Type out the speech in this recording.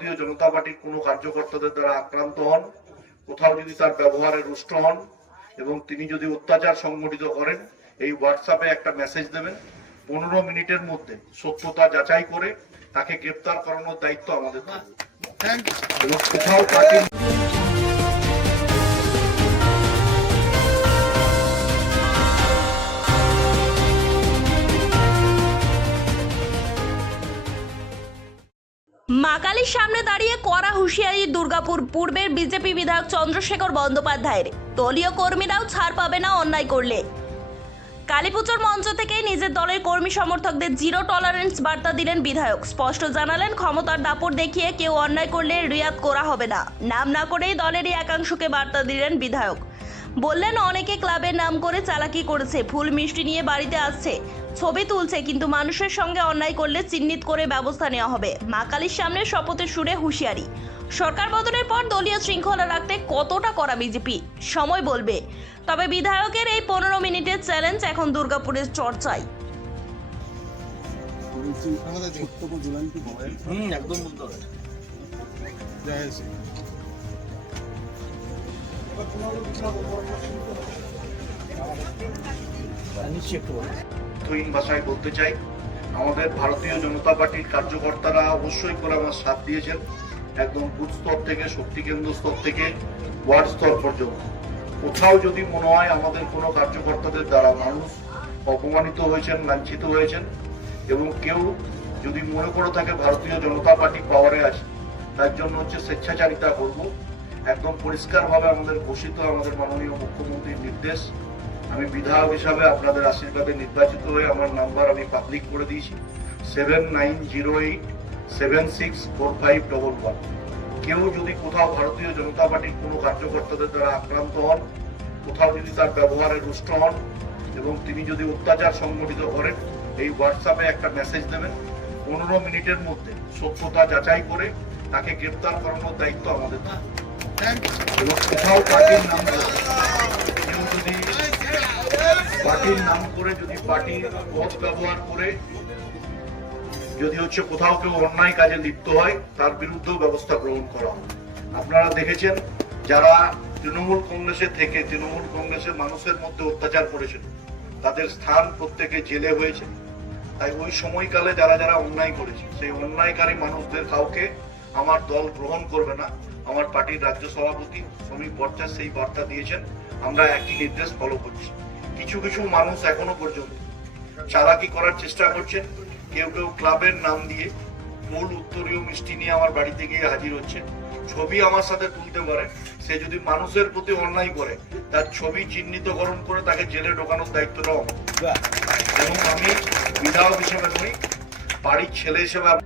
ভারতীয় জনতা পার্টির কোনো কার্যকর্তাদের দ্বারা আক্রান্ত হন, কোথাও যদি তার ব্যবহারে রুষ্ট হন এবং তিনি যদি অত্যাচার সংগঠিত করেন, এই হোয়াটসঅ্যাপে একটা মেসেজ দেবেন। 15 মিনিটের মধ্যে সত্যতা যাচাই করে তাকে গ্রেপ্তার করানোর দায়িত্ব আমাদের থাকবে। এবং কোথাও পার্টির মা কালীর সামনে দাঁড়িয়ে কড়া হুঁশিয়ারি দুর্গাপুর পূর্বের বিজেপি বিধায়ক চন্দ্রশেখর বন্দ্যোপাধ্যায়ের। দলীয় কর্মীরাও ছাড় পাবে না অন্যায় করলে। কালীপুজোর মঞ্চ থেকে নিজের দলের কর্মী সমর্থকদের জিরো টলারেন্স বার্তা দিলেন বিধায়ক। স্পষ্ট জানালেন, ক্ষমতার দাপট দেখিয়ে কেউ অন্যায় করলে রিয়াত করা হবে না। নাম না করেই দলেরই একাংশকে বার্তা দিলেন বিধায়ক। বললেন, অনেকে ক্লাবের নাম করে চালাকি করেছে, ফুল মিষ্টি নিয়ে বাড়িতে আসছে, ছবি তুলছে, কিন্তু মানুষের সঙ্গে অন্যায় করলে চিহ্নিত করে ব্যবস্থা নেওয়া হবে। মা কালীর সামনে শপথের সুরে হুঁশিয়ারি। সরকার বদলের পর দলীয় শৃঙ্খলা রাখতে কতটা করা বিজেপি সময় বলবে। তবে বিধায়কের এই 15 মিনিটের চ্যালেঞ্জ এখন দুর্গাপুরের চর্চায়। একদম বলতে হবে। ভাষায় বলতে চাই, আমাদের ভারতীয় জনতা পার্টির কার্যকর্তারা অবশ্যই করে আমার সাথ দিয়েছেন, একদম বুথ স্তর থেকে, শক্তি কেন্দ্র স্তর থেকে ওয়ার্ড স্তর পর্যন্ত। কোথাও যদি মনে হয় আমাদের কোনো কার্যকর্তাদের দ্বারা মানুষ অপমানিত হয়েছেন, লাঞ্ছিত হয়েছেন, এবং কেউ যদি মনে করে থাকে ভারতীয় জনতা পার্টি পাওয়ারে আছে, তার জন্য হচ্ছে স্বেচ্ছাচারিতা করব, একদম পরিষ্কারভাবে আমাদের ঘোষিত আমাদের মাননীয় মুখ্যমন্ত্রীর নির্দেশ। আমি বিধায়ক হিসাবে আপনাদের আশীর্বাদে নির্বাচিত হয়ে আমার নাম্বার আমি পাবলিক করে দিয়েছি, 7908764511। কেউ যদি কোথাও ভারতীয় জনতা পার্টির কোনো কার্যকর্তাদের দ্বারা আক্রান্ত হন, কোথাও যদি তার ব্যবহারে রুষ্ট হন এবং তিনি যদি অত্যাচার সংগঠিত করেন, এই হোয়াটসঅ্যাপে একটা মেসেজ দেবেন। 15 মিনিটের মধ্যে সত্যতা যাচাই করে তাকে গ্রেপ্তার করানোর দায়িত্ব আমাদের থাকবে। এবং কোথাও পার্টির নাম করে কেউ যদি পার্টির নাম করে, যদি পার্টির পথ ব্যবহার করে যদি হচ্ছে কোথাও কেউ অন্যায় কাজে লিপ্ত হয়, তার বিরুদ্ধেও ব্যবস্থা গ্রহণ করা হবে। আপনারা দেখেছেন, যারা তৃণমূল কংগ্রেসে থেকে তৃণমূল কংগ্রেসের মানুষের মধ্যে অত্যাচার করেছিল, তাদের স্থান প্রত্যেকে জেলে হয়েছে। তাই ওই সময়কালে যারা যারা অন্যায় করেছে, সেই অন্যায়কারী মানুষদের কাউকে আমার দল গ্রহণ করবে না। আমার পার্টির রাজ্য সভাপতি শ্রমিক ভট্টাচার্য সেই বার্তা দিয়েছেন, আমরা একই নির্দেশ ফলো করছি। কিছু কিছু মানুষ এখনো পর্যন্ত চালাকি করার চেষ্টা করছেন। কেউ কেউ ক্লাবের নাম দিয়ে ফুল, উত্তরীয় মিষ্টি নিয়ে আমার বাড়িতে গিয়ে হাজির হচ্ছে, ছবি আমার সাথে তুলতে পারে। সে যদি মানুষের প্রতি অন্যায় করে, তার ছবি চিহ্নিতকরণ করে তাকে জেলে ঢোকানোর দায়িত্বটাও আমার। এবং আমি বিধায়ক হিসেবে নই, বাড়ির ছেলে হিসেবে